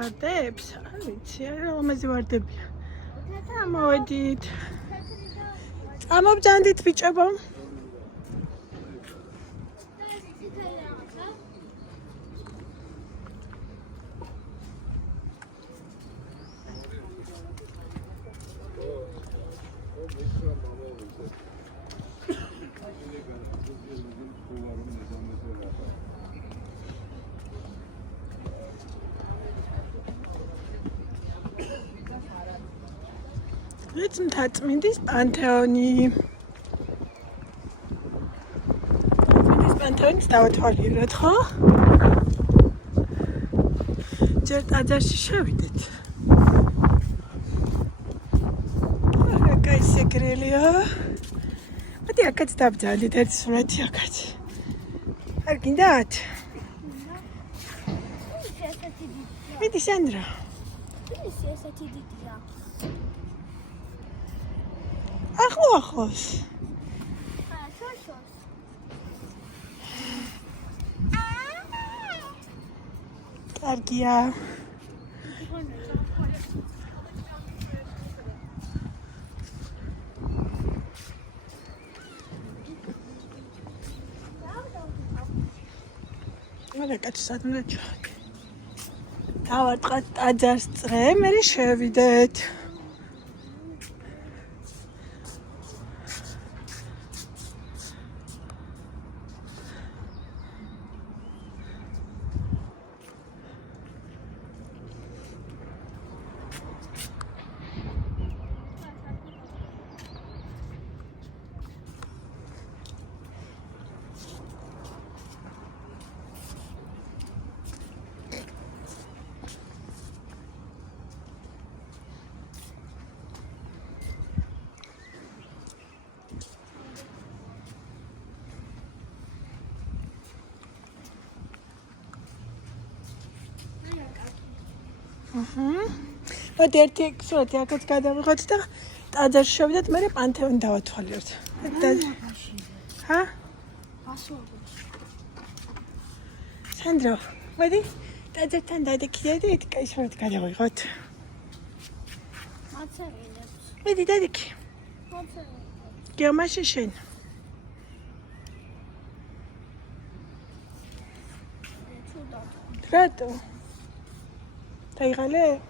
ვარდებს? არ ვიცი, რომელი ვარდებია. მოვედით. წამობძანდით ბიჭებო. Jetzt მთაწმინდის პანთეონი. მთაწმინდის პანთეონის დავათვალიეროთ, ხო? ჯერ ტაძარში შევიდეთ. რა კაი სეკრელია. მოდი აქაც დავძალით, ერთ სურათი აქაც. არ გინდათ? მიდი სანდრა. ახლოს. კარგია. არა კაცად მეჩვენა. დავარტყათ ტაძარს წრე, მე შევიდეთ. მოდი ერთი სურათი აქაც გადავიღოთ და ტაძარში შევიდეთ, მერე პანთეონი დავათვალიეროთ. ჰა? სანდრო, მოდი ტაძართან დადექიდეთ, კაი სურათი გადავიღოთ. მიდი დადექი. გეომაში შენ. რატო? დაიღალე?